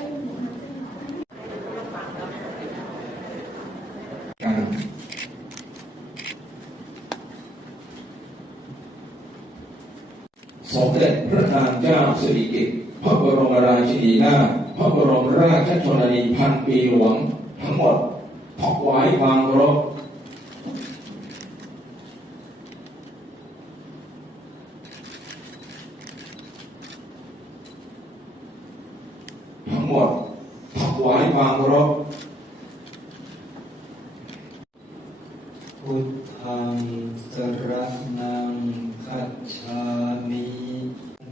สมเด็จพระนางเจ้าสิริกิติ์พระบรมราชินีนาถพระบรมราชชนนีพันปีหลวง ทั้งหมดถวายความรบ ทั้งหมดถ วายความเคารพพุทธังสรณังคัจฉามิ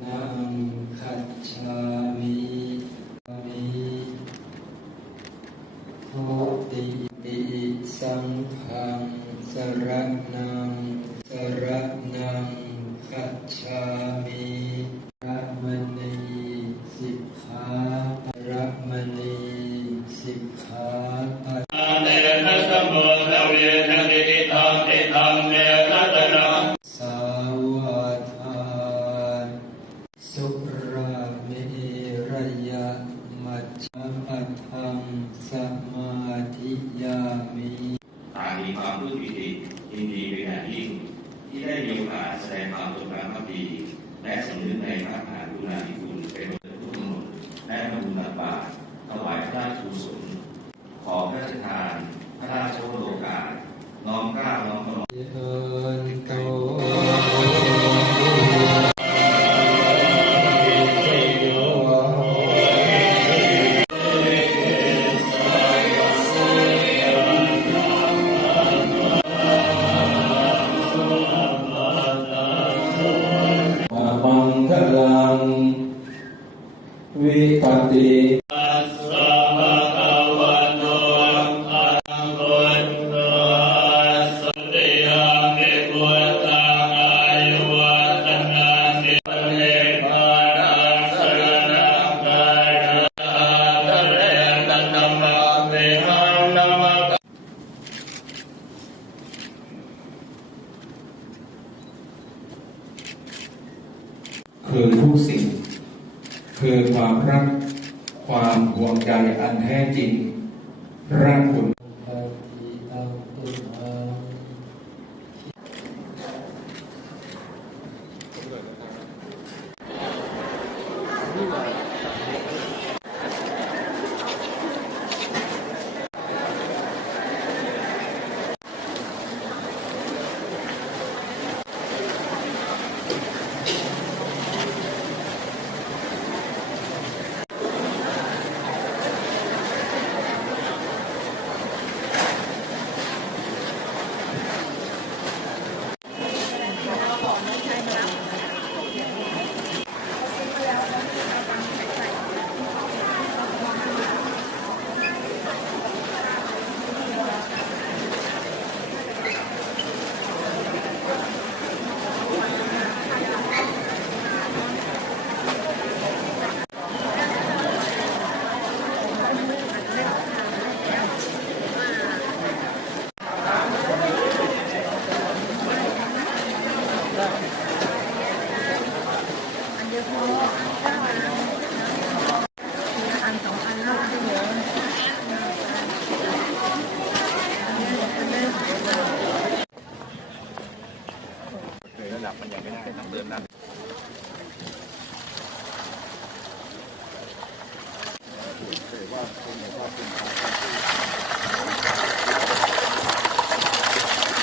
นังคัจฉามิมิทุติติสังฆังสรณัง ปัทธังสมาธิยามิต่างมีความรู้สึกดียินดีเป็นอย่างยิ่งที่ได้มีโอกาสแสดงความจงรักภักดีและสำนึกในพระมหากรุณาธิคุณเป็นบททุกกำหนดและทำบุญตักบาตรถวายพระราชกุศลขอพระราชทาน พระราชโอรกาสน้อมเกล้าน้อมกระหม่อม รังวิปัสสิ คือทุกสิ่ง คือความรัก ความห่วงใยอันแท้จริงรักคุณนี่แหละ มันยังไม่ได้ต้องเดินนะว่าเนว่าเป็น